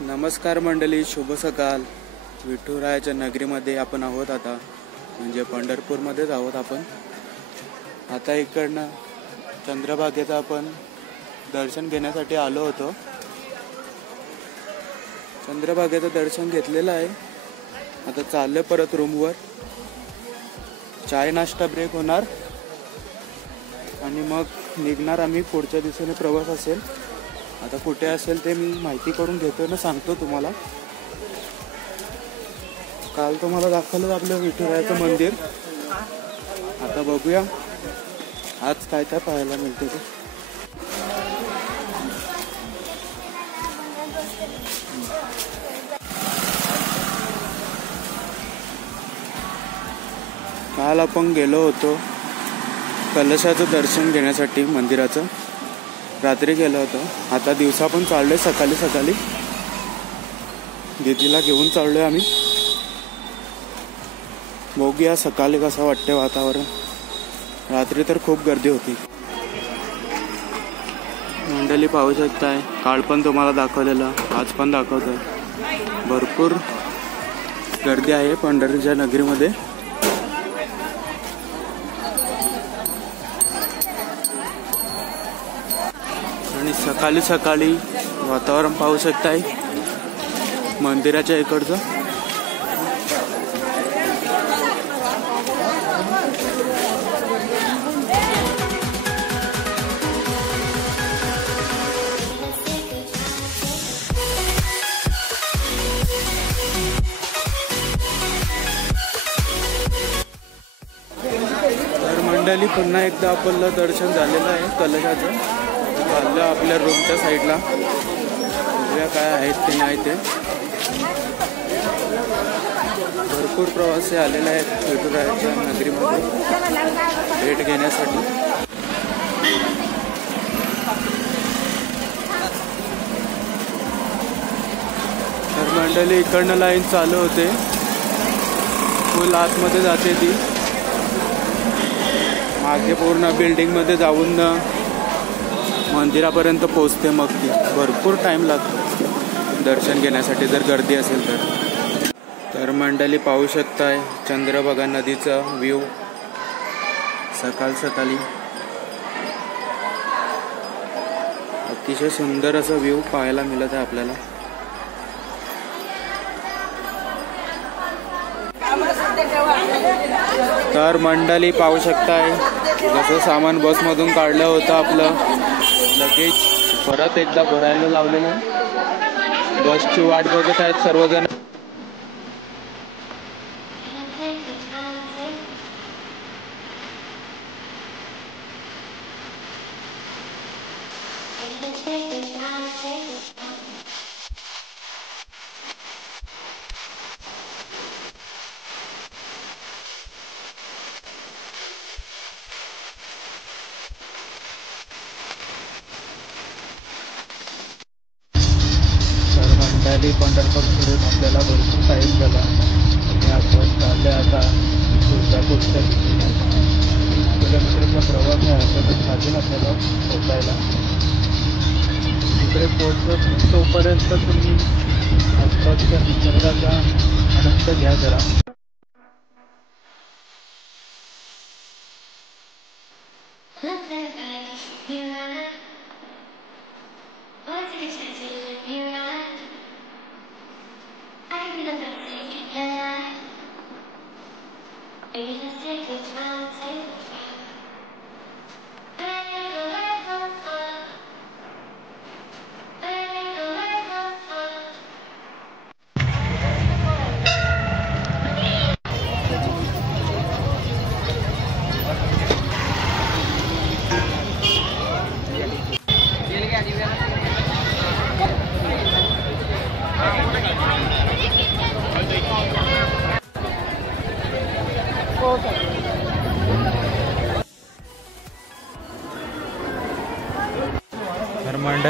नमस्कार मंडळी, शुभ सकाळ. विठुरायाच्या नगरीमध्ये आपण आहोत आता, म्हणजे पंढरपूरमध्येच आहोत आपण आता. इकडनं चंद्रभागेचं आपण दर्शन घेण्यासाठी आलो होतो. चंद्रभागेचं दर्शन घेतलेलं आहे. आता चाललं परत रूमवर. चाय नाश्ता ब्रेक होणार आणि मग निघणार आम्ही. पुढच्या दिवसाने प्रवास असेल. आता कुठे असेल ते मी माहिती करून घेतो ना, सांगतो तुम्हाला. काल तुम्हाला दाखवलं आपलं विठुरायाचं मंदिर. आता बघूया आज काय काय पाहायला मिळते ते. काल आपण गेलो होतो कलशाचं दर्शन घेण्यासाठी मंदिराचं. रात्री गेलो होतो. आता दिवसा पण चाललोय. सकाळी दीदीला घेऊन चाललोय आम्ही. बघूया सकाळी कसं वाटतंय वातावरण. रात्री तर खूप गर्दी होती. मंडळी पाहू शकताय. काल पण तुम्हाला दाखवलेलं, आज पण दाखवतोय. भरपूर गर्दी आहे पंढरीच्या नगरीमध्ये. आणि सकाळी वातावरण पाहू शकताय मंदिराच्या इकडचं. तर मंडळी पुन्हा एकदा आपलं दर्शन झालेलं आहे कलशाचं. चाललं आपल्या रूमच्या साईडला. बघूया काय आहेत ते नाही ते. भरपूर प्रवासी आलेले आहेत विठुरायाच्या नगरीमध्ये भेट घेण्यासाठी. तर मंडळी इकडनं लाईन चालू होते. फुल आतमध्ये जाते ती. मागे पूर्ण बिल्डिंगमध्ये जाऊन मंदिरापर्यंत पोहोचते. मग ती भरपूर टाइम लागतो दर्शन घेण्यासाठी जर गर्दी असेल तर. मंडळी पाहू शकताय चंद्रभागा नदीचा व्ह्यू सकाळी. अतिशय सुंदर असा व्ह्यू पाहायला मिळत आहे आपल्याला. तर मंडळी पाहू शकताय जसं सामान बसमधून काढलं होतं आपलं लगेच परत एकदा भरायला लावलेलं. बसची वाट बघत आहेत सर्वजण. पंढरपूर फिरून आपल्याला भरपूर टाईम झाला आणि आपण चालले आता तुळजापूरच्या किलोमीटरचा प्रवास आहे. तर साधून आपल्याला पोचायला तिकडे पोहोचत तोपर्यंत तुम्ही आसपासच्या निसर्गाचा आनंद घ्या जरा.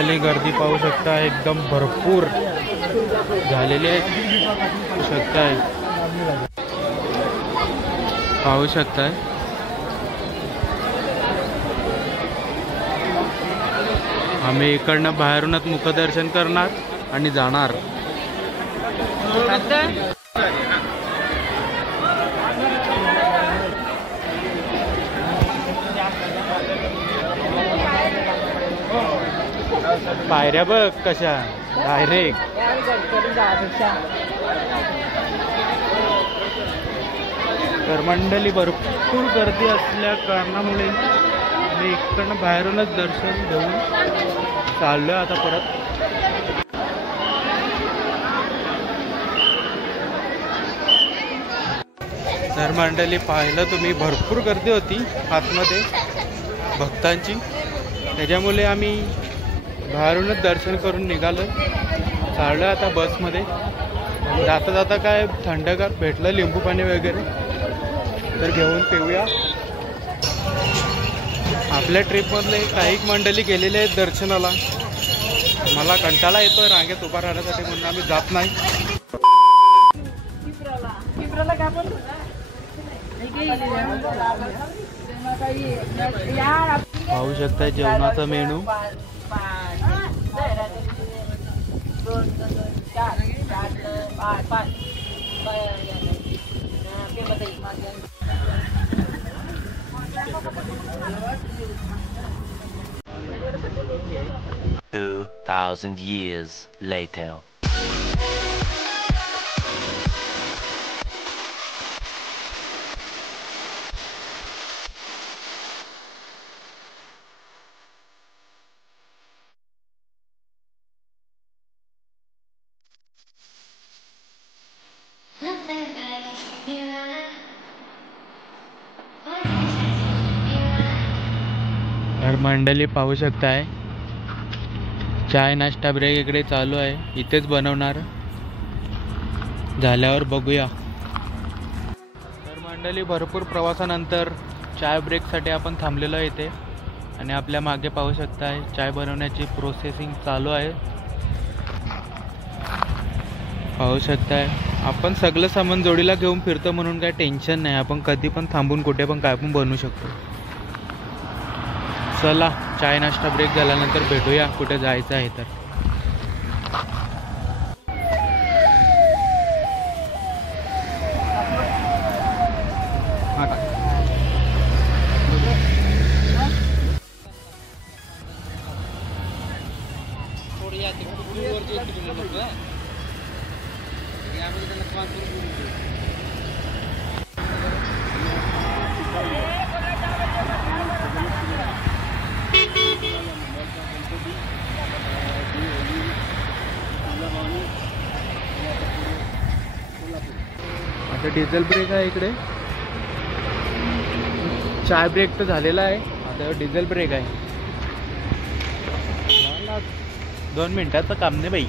मंडळी गर्दी पाहू शकता, एकदम भरपूर झालेली आहे. पाहू शकताय आम्ही इकडनं बाहेरूनच मुखदर्शन करणार आणि जाणार. पायऱ्या बघ कशा डायरेक्ट. तर मंडळी भरपूर गर्दी असल्या कारणामुळे मी इकडनं बाहेरूनच दर्शन घेऊन चाललोय आता परत. तर मंडळी पाहिलं तुम्ही, भरपूर गर्दी होती आतमध्ये भक्तांची, त्याच्यामुळे आम्ही बाहेरूनच दर्शन करून निघालो. चाललो आता बसमध्ये. जाता जाता काय थंडगार भेटलं, लिंबू पाणी वगैरे, तर घेऊन पिऊया. आपल्या ट्रिपमधले काही मंडळी गेलेले आहेत दर्शनाला. मला कंटाळा येतोय रांगेत उभा राहण्यासाठी, म्हणून आम्ही जात नाही. पाहू शकता जेवणाचा मेनू. $2,000 years later. तर मंडळी पाहू शकताय, चाय नाश्ता ब्रेक इकडे चालू आहे. इथेच बनवणार, झाल्यावर बघूया. तर मंडळी भरपूर प्रवासानंतर चाय ब्रेकसाठी आपण थांबलेलो आहे इथे. आणि आपल्या मागे पाहू शकताय चाय बनवण्याची प्रोसेसिंग चालू आहे. पाहू शकताय आपण सगळं सामान जोडीला घेऊन फिरतो, म्हणून काय टेन्शन नाही. आपण कधी पण थांबून कुठे पण काय पण बनवू शकतो. चला, चाय नाश्ता ब्रेक झाल्यानंतर भेटूया कुठे जायचं आहे तर. आता डिझेल ब्रेक आहे इकडे. चाय ब्रेक तर झालेला आहे, आता डिझेल ब्रेक आहे. 2 मिनिटाचं काम नाही बाई.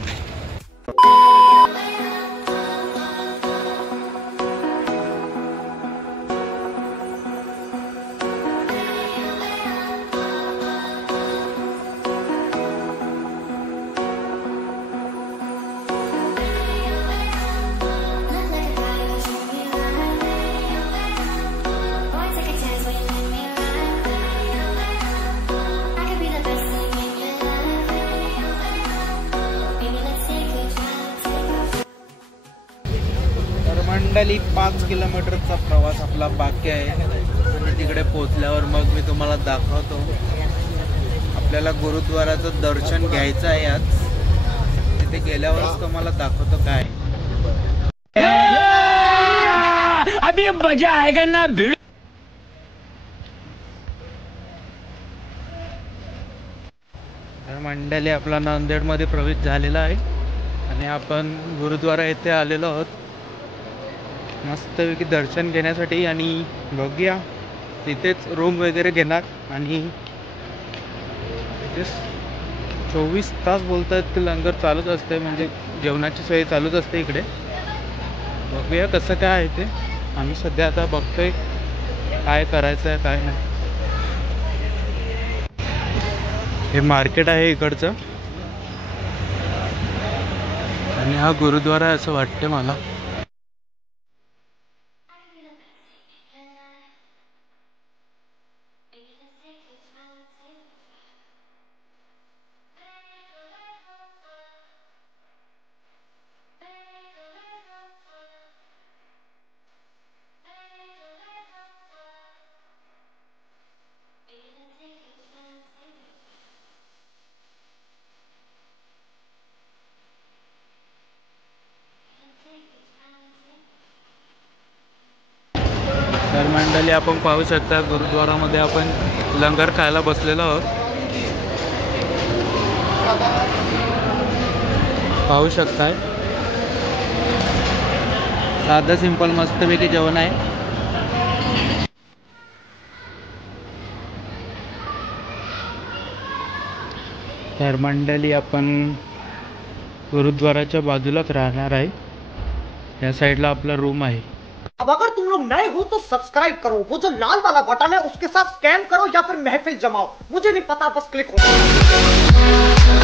मंडळी 5 किलोमीटरचा प्रवास आपला बाकी आहे. आणि तिकडे पोहोचल्यावर मग मी तुम्हाला दाखवतो. आपल्याला गुरुद्वाराचं दर्शन घ्यायचं आहे आज. तिथे गेल्यावरच तुम्हाला दाखवतो काय. अभी मजा आएगा ना भिड. मंडळी आपला नांदेडमध्ये प्रवेश झालेला आहे आणि आपण गुरुद्वारा येथे आलेलो आहोत मस्तपैकी दर्शन घेण्यासाठी. आणि बघूया तिथेच रूम वगैरे घेणार. आणि तिथेच 24 तास बोलतात की लंगर चालूच असते, म्हणजे जेवणाची सोय चालूच असते इकडे. बघूया कसं काय आहे ते. आम्ही सध्या आता बघतोय काय करायचं आहे काय नाही. हे मार्केट आहे इकडचं. आणि हा गुरुद्वारा आहे असं वाटतं मला. तर मंडळी आपण पाहू शकता गुरुद्वारामध्ये आपण लंगर खायला बसलेलो आहोत. पाहू शकताय साधं सिंपल मस्तपैकी जेवण आहे. तर मंडळी आपण गुरुद्वाराच्या बाजूलाच राहणार आहे. या साईडला आपला रूम आहे. अब अगर तुम लोग नए हो तो सब्सक्राइब करो, वो जो लाल वाला बटन है उसके साथ स्कैम करो या फिर महफिल जमाओ, मुझे नहीं पता, बस क्लिक हो.